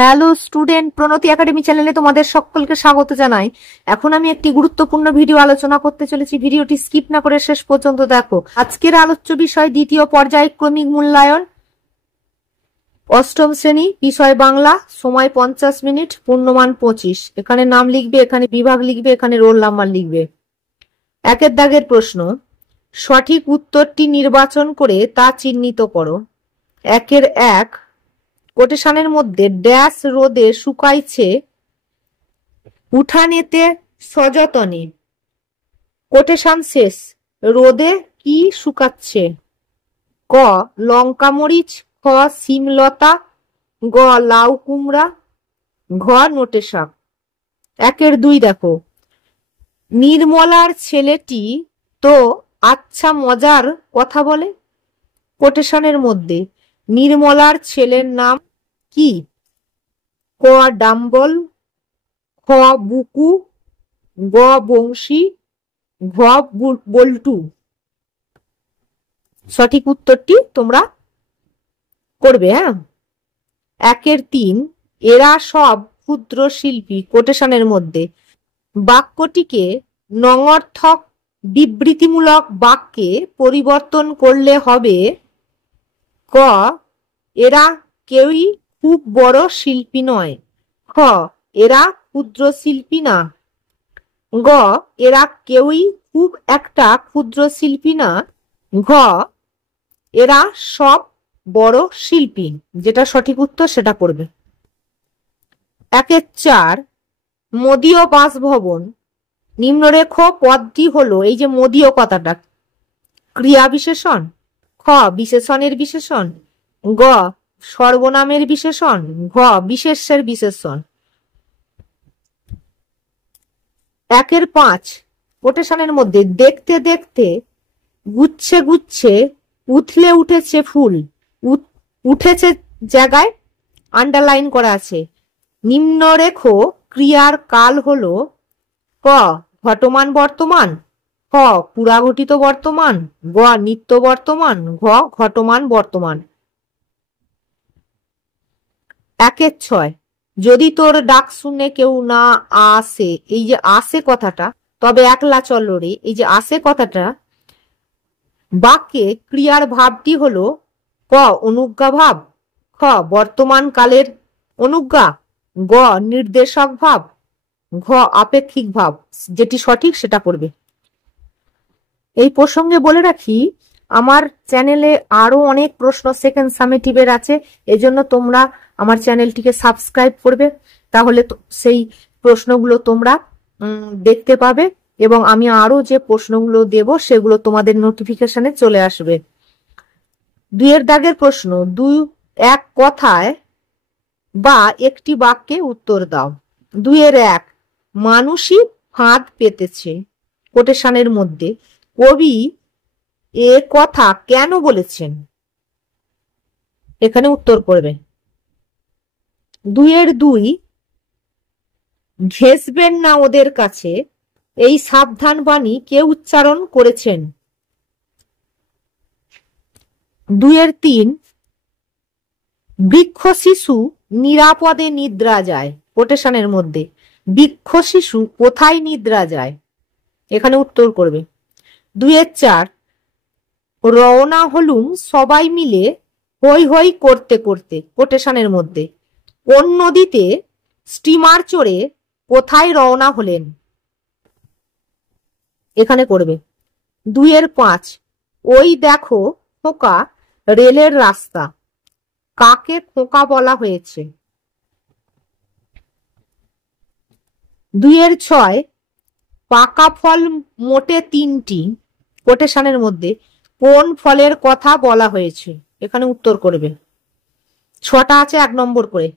Hello student, প্রণতি academy চ্যানেলে তোমাদের সকলকে স্বাগত জানাই। এখন আমি একটি গুরুত্বপূর্ণ ভিডিও আলোচনা করতে চলেছি। ভিডিওটি স্কিপ না করে শেষ পর্যন্ত দেখো। আজকের আলোচ্য বিষয় দ্বিতীয় পর্যায়ক্রমিক মূল্যায়ন, অষ্টম শ্রেণী, বিষয় বাংলা, সময় 50 মিনিট, পূর্ণমান 25। এখানে নাম লিখবে, এখানে বিভাগ লিখবে, এখানে রোল নাম্বার লিখবে। একের দাগের প্রশ্ন, সঠিক উত্তরটি নির্বাচন করে তা চিহ্নিত করো। একের এক, কোটেশনের মধ্যে ড্যাশ রোদে শুকাইছে উঠানেতে সযতনে। কোটেশন শেষ। রোদে কি শুকাচ্ছে? ক লঙ্কা মরিচ, খ শিমলতা, গ লাউ কুমড়া, ঘ নোটে শাক। একের দুই দেখো, নির্মলার ছেলেটি তো আচ্ছা মজার কথা বলে। কোটেশনের মধ্যে নির্মলার ছেলের নাম কি? ক ডাম্বল, খ বুকু, গ বংশী, ঘ বল্টু। সঠিক উত্তরটি তোমরা করবে। হ্যাঁ, একের তিন, এরা সব ক্ষুদ্র শিল্পী। কোটেশনের মধ্যে বাক্যটিকে নঙর্থক বিবৃতিমূলক বাক্যে পরিবর্তন করলে হবে। ক এরা কেউই খুব বড় শিল্পী নয়। খ এরা ক্ষুদ্র শিল্পী না। গ এরা কেউই খুব একটা ক্ষুদ্র শিল্পী না। ঘ এরা সব বড় শিল্পী। যেটা সঠিক উত্তর সেটা করবে। একের চার, মদীয় বাসভবন। নিম্নরেখ পদটি হলো, এই যে মদীয় কথাটা ক্রিয়া বিশেষণ, খ বিশেষণের বিশেষণ, গ সর্বনামের বিশেষণ, ঘ বিশেষ্যের বিশেষণ। একের পাঁচ, কোটেশনের মধ্যে দেখতে দেখতে গুচ্ছে গুচ্ছে উথলে উঠেছে ফুল। উঠেছে জায়গায় আন্ডারলাইন করা আছে। নিম্নরেখ ক্রিয়ার কাল হলো ক ঘটমান বর্তমান, খ পুরাঘটিত বর্তমান, গ নিত্য বর্তমান, ঘ ঘটমান বর্তমান। একের ছয়, যদি তোর ডাক শুনে কেউ না আসে। এই যে আসে কথাটা, তবে একলা চল রে, এই যে আসে কথাটা বাক্যে ক্রিয়ার ভাবটি হলো ক অনুজ্ঞা ভাব, খ বর্তমান কালের অনুজ্ঞা, গ নির্দেশক ভাব, ঘ আপেক্ষিক ভাব। যেটি সঠিক সেটা করবে। এই প্রসঙ্গে বলে রাখি, আমার চ্যানেলে আরো অনেক প্রশ্ন সেকেন্ড সামেটিভের আছে। এজন্য তোমরা আমার চ্যানেলটিকে সাবস্ক্রাইব করবে, তাহলে সেই প্রশ্নগুলো তোমরা দেখতে পাবে এবং আমি আরো যে প্রশ্নগুলো দেব সেগুলো তোমাদের নোটিফিকেশনে চলে আসবে। দুইয়ের দাগের প্রশ্ন, দুই এক কথায় বা একটি বাক্যে উত্তর দাও। দুইয়ের এক, মানুষই ফাঁদ পেতেছে। কোটেশনের মধ্যে কবি এ কথা কেন বলেছেন? এখানে উত্তর করবে। দুইয়ের দুই, ঘেঁষবেন না ওদের কাছে, এই সাবধান বাণী কে উচ্চারণ করেছেন? দুইয়ের তিন, বৃক্ষ শিশু নিরাপদে নিদ্রা যায়। কোটেশনের মধ্যে বৃক্ষ শিশু কোথায় নিদ্রা যায়? এখানে উত্তর করবে। দুইয়ের চার, রওনা হলুম সবাই মিলে হই হই করতে করতে। কোটেশনের মধ্যে কোন নদীতে স্টিমার চড়ে কোথায় রওনা হলেন? এখানে করবে। দুইয়ের পাঁচ, ওই দেখো খোকা রেলের রাস্তা। কাকে খোকা বলা হয়েছে? দুইয়ের ছয়, পাকা ফল মোটে তিনটি। কোটেশনের মধ্যে কোন ফলের কথা বলা হয়েছে? এখানে উত্তর করবে। ছটা আছে, 1 নম্বর করে।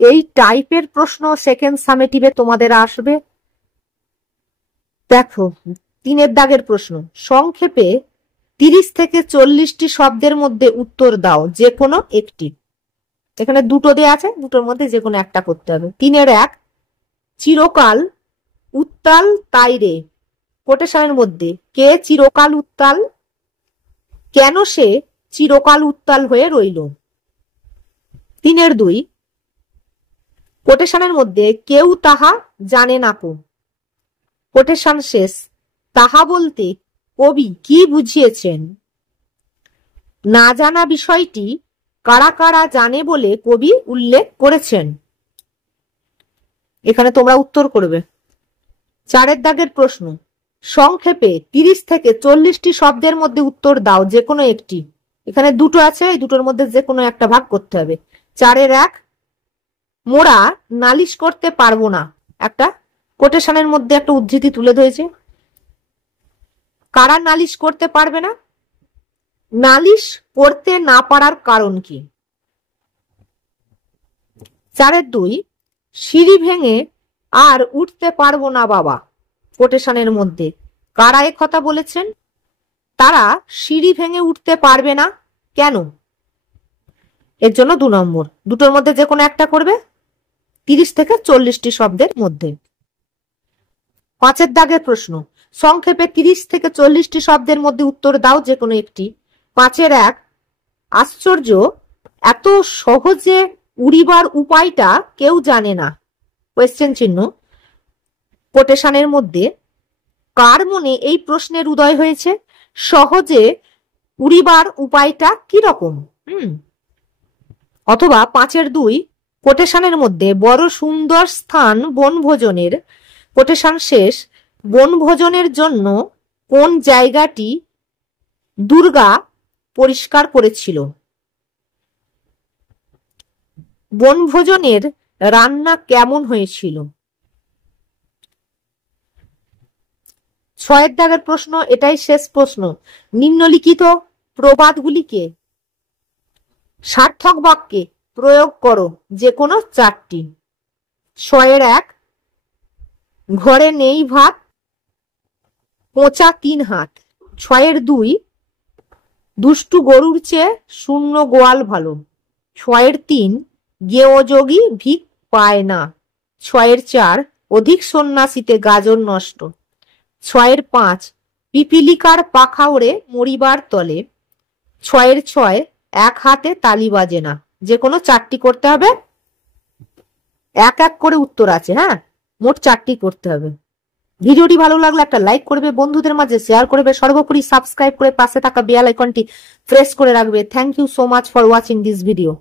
এই টাইপের প্রশ্ন সেকেন্ড সামেটিভে তোমাদের আসবে। দেখো, 3-এর দাগের প্রশ্ন, সংক্ষেপে 30 থেকে 40টি শব্দের মধ্যে উত্তর দাও যে কোনো একটি। এখানে দুটো দেয়া আছে, দুটোর মধ্যে যে কোনো একটা করতে হবে। 3-এর এক, চিরকাল উত্তাল তাই রে। কোটেশনের মধ্যে কে চিরকাল উত্তাল? কেন সে চিরকাল উত্তাল হয়ে রইল? 3-2 কোটেশনের মধ্যে কেউ তাহা জানে না কো। কোটেশন শেষ। তাহা বলতে কবি কি বুঝিয়েছেন? না জানা বিষয়টি কারা কারা জানে বলে কবি উল্লেখ করেছেন। এখানে তোমরা উত্তর করবে। 4 দাগের প্রশ্ন, সংক্ষেপে 30 থেকে 40টি শব্দের মধ্যে উত্তর দাও যে কোনো একটি। এখানে দুটো আছে, এই দুটোর মধ্যে যে কোনো একটা ভাগ করতে হবে। 4-1 মোরা নালিশ করতে পারবো না, একটা কোটেশনের মধ্যে একটা উদ্ধৃতি তুলে ধরেছে। কারা নালিশ করতে পারবে না? নালিশ করতে না পারার কারণ কি? 4-2 সিঁড়ি ভেঙে আর উঠতে পারবো না বাবা। কোটেশনের মধ্যে কারা এ কথা বলেছেন? তারা সিঁড়ি ভেঙে উঠতে পারবে না কেন? এর জন্য 2 নম্বর। দুটোর মধ্যে যে কোনো একটা করবে। 30 থেকে 40টি শব্দের মধ্যে। 5 দাগের প্রশ্ন, সংক্ষেপে 30 থেকে 40টি শব্দের মধ্যে উত্তর দাও যে কোনো একটি। 5-1 আশ্চর্য, এত সহজে উড়িবার উপায়টা কেউ জানে না। কোয়েশ্চেন চিহ্ন। কোটেশনের মধ্যে কার মনে এই প্রশ্নের উদয় হয়েছে? সহজে উড়িবার উপায়টা কি রকম? অথবা 5-2 কোটেশনের মধ্যে বড় সুন্দর স্থান বনভোজনের। কোটেশন শেষ। বনভোজনের জন্য কোন জায়গাটি দুর্গা পরিষ্কার করেছিল? বনভোজনের রান্না কেমন হয়েছিল? 6 দাগের প্রশ্ন, এটাই শেষ প্রশ্ন। নিম্নলিখিত প্রবাদগুলিকে সার্থক বাক্যে প্রয়োগ করো যে কোনো 4টি। 6-1 ঘরে নেই ভাত, পোঁচা 3 হাত। 6-2 দুষ্টু গরুর চেয়ে শূন্য গোয়াল ভালো। 6-3 গেও যোগী ভিক পায় না। 6-4 অধিক সন্ন্যাসীতে গাজর নষ্ট। 6-5 পিপিলিকার পাখা ওড়ে মরিবার তলে। 6-6 এক হাতে তালি বাজে না। যে কোনো 4টি করতে হবে। 1-1 করে উত্তর আছে, হ্যাঁ, মোট 4টি করতে হবে। ভিডিওটি ভালো লাগলে একটা লাইক করবে, বন্ধুদের মাঝে শেয়ার করবে, সর্বোপরি সাবস্ক্রাইব করে পাশে থাকা বেল আইকনটি প্রেস করে রাখবে। Thank you so much for watching this video.